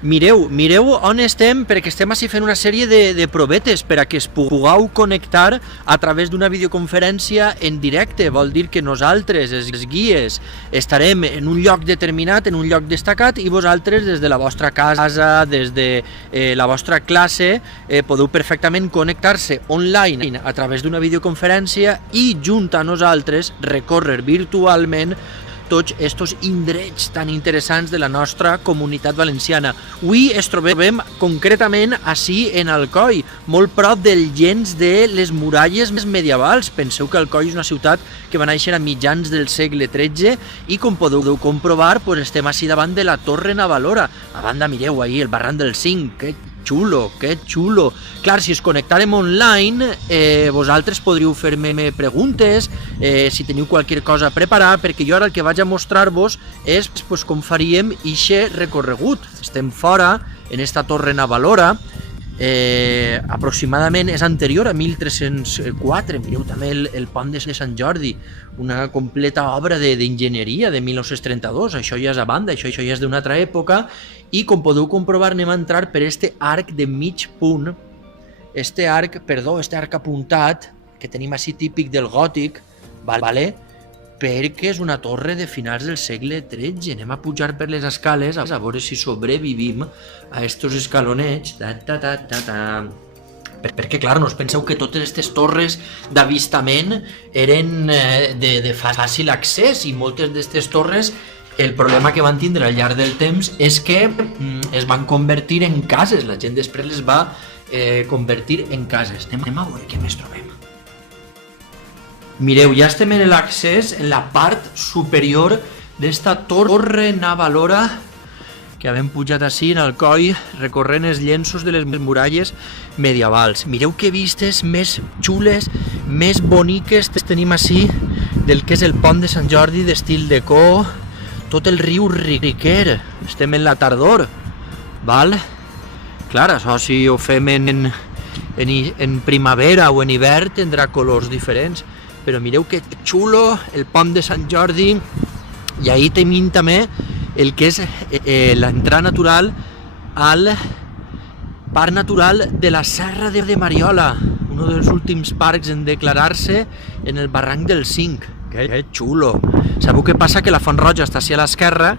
Mireu on estem, perquè estem així fent una sèrie de provetes per a que es pugueu connectar a través d'una videoconferència en directe. Vol dir que nosaltres, els guies, estarem en un lloc determinat, en un lloc destacat, i vosaltres des de la vostra casa, des de la vostra classe, podeu perfectament connectar-se online a través d'una videoconferència i junt a nosaltres recórrer virtualment tots estos indrets tan interessants de la nostra comunitat valenciana. Avui es trobem concretament ací en Alcoi, molt prop del llenç de les muralles medievals. Penseu que Alcoi és una ciutat que va néixer a mitjans del segle XIII i, com podeu comprovar, estem ací davant de la Torre Navalora. A banda, mireu ahí el barranc del Cinc, que xulo, que xulo. Clar, si es connectàrem online, vosaltres podríeu fer-me preguntes, si teniu qualsevol cosa a preparar, perquè jo ara el que vaig a mostrar-vos és com faríem ixe recorregut. Estem fora, en esta Torre Navalora, aproximadament és anterior a 1304, mireu també el pont de Sant Jordi, una completa obra d'enginyeria de 1932, això ja és a banda, això ja és d'una altra època, i com podeu comprovar anem a entrar per este arc de mig punt, este arc apuntat, que tenim així típic del gòtic, vale? Perquè és una torre de finals del segle XIII. Anem a pujar per les escales a veure si sobrevivim a estos escalonets. Perquè, clar, no us penseu que totes aquestes torres d'avistament eren de fàcil accés, i moltes d'aquestes torres, el problema que van tindre al llarg del temps és que es van convertir en cases. La gent després les va convertir en cases. Anem a veure què més trobem. Mireu, ja estem en l'accés, en la part superior d'esta Torre Navalora que havem pujat així en Alcoi, recorrent els llenços de les muralles medievals. Mireu que vistes més xules, més boniques tenim així del que és el pont de Sant Jordi d'estil Decó, tot el riu Riquer. Estem en la tardor, val? Clar, això si ho fem en primavera o en hivern tindrà colors diferents. Però mireu que xulo el pont de Sant Jordi, i ahí tenim també el que és l'entrada natural al Parc Natural de la Serra de Mariola, un dels últims parcs en declarar-se en el barranc del Cinc. Que xulo! Sabeu què passa? Que la Font Roja està a l'esquerra,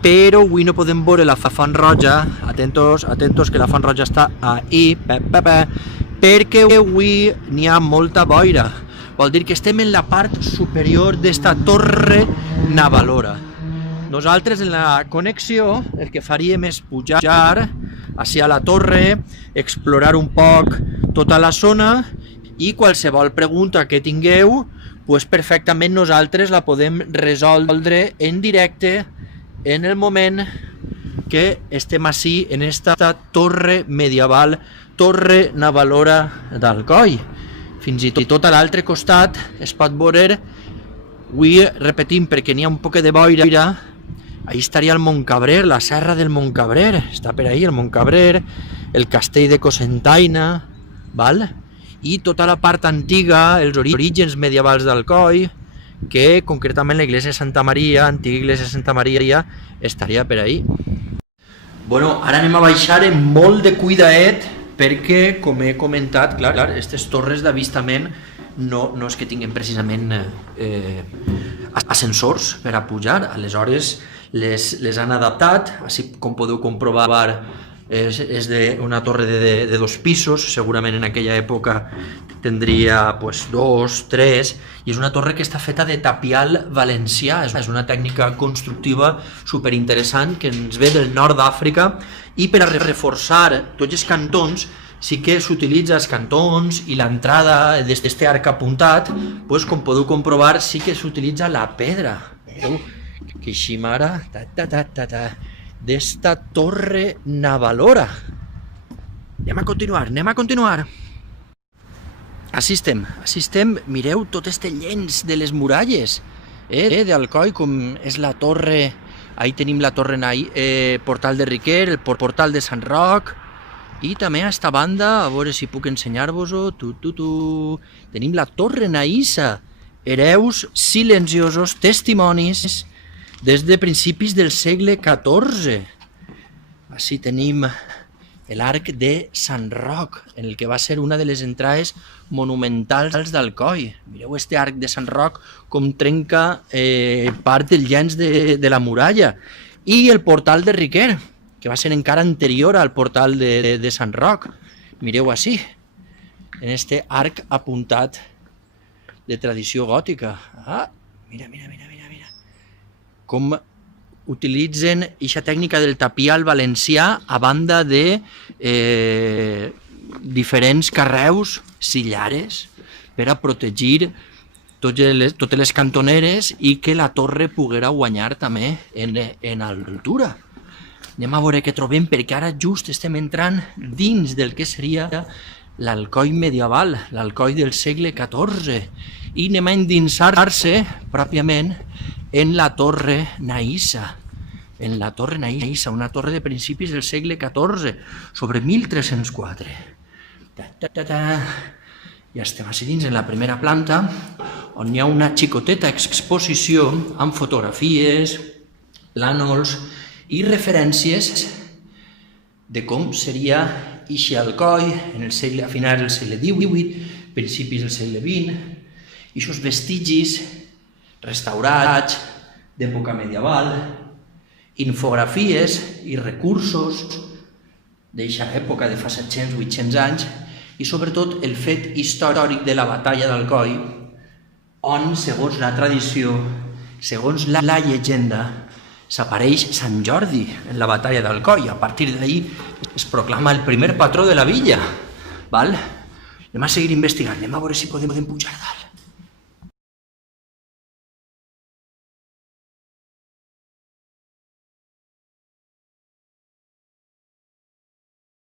però avui no podem veure la Font Roja, atentos que la Font Roja està ahí, perquè avui n'hi ha molta boira. Vol dir que estem en la part superior d'esta Torre Navalora. Nosaltres en la connexió el que faríem és pujar hacia la torre, explorar un poc tota la zona, i qualsevol pregunta que tingueu, perfectament nosaltres la podem resoldre en directe en el moment que estem ací en esta torre medieval, Torre Navalora d'Alcoi. Fins i tot a l'altre costat es pot veure, avui repetim perquè n'hi ha un poc de boira, ahí estaria el Montcabrer, la serra del Montcabrer, està per ahí el Montcabrer, el castell de Cocentaina, val? I tota la part antiga, els orígens medievals d'Alcoi, que concretament la iglesia de Santa Maria, antiga iglesia de Santa Maria, estaria per ahí. Bueno, ara anem a baixar amb molt de cuidaet, perquè, com he comentat, clar, aquestes torres d'avistament no és que tinguin precisament ascensors per a pujar, aleshores les han adaptat, així com podeu comprovar és d'una torre de 2 pisos, segurament en aquella època tindria 2, 3, i és una torre que està feta de tapial valencià, és una tècnica constructiva superinteressant que ens ve del nord d'Àfrica, i per a reforçar tots els cantons sí que s'utilitza els cantons i l'entrada d'aquest arc apuntat, com podeu comprovar sí que s'utilitza la pedra. Veieu? Que ximara d'esta Torre Navalora. Anem a continuar. Així estem, mireu tot este llenç de les muralles d'Alcoi, com és la torre. Ahí tenim la torre Portal de Riquer, el portal de Sant Roc, i també a esta banda, a veure si puc ensenyar-vos-ho, tenim la torre Naïssa, hereus silenciosos, testimonis des de principis del segle XIV. Així tenim l'arc de Sant Roc, en el que va ser una de les entrades monumentals d'Alcoi. Mireu este arc de Sant Roc com trenca part del llenç de la muralla. I el portal de Riquer, que va ser encara anterior al portal de Sant Roc. Mireu així, en este arc apuntat de tradició gòtica. Ah, mira. Com utilitzen aquesta tècnica del tapiar al valencià a banda de diferents carreus, sillares, per a protegir totes les cantoneres i que la torre poguera guanyar també en altura. Anem a veure què trobem, perquè ara just estem entrant dins del que seria l'Alcoi medieval, l'Alcoi del segle XIV, i anem a endinsar-se pròpiament en la Torre Naïssa, una torre de principis del segle XIV, sobre 1304. Ja estem així dins, en la primera planta, on hi ha una xicoteta exposició amb fotografies, plànols i referències de com seria ixe Alcoi a finals del segle XVIII, principis del segle XX, i aquests vestigis restaurats d'època medieval, infografies i recursos d'eixa època de fa 700-800 anys, i sobretot el fet històric de la batalla d'Alcoi, on, segons la tradició, segons la llegenda, s'apareix Sant Jordi en la batalla d'Alcoi. A partir d'ahí es proclama el primer patró de la villa. Anem a seguir investigant, anem a veure si podem pujar a dalt.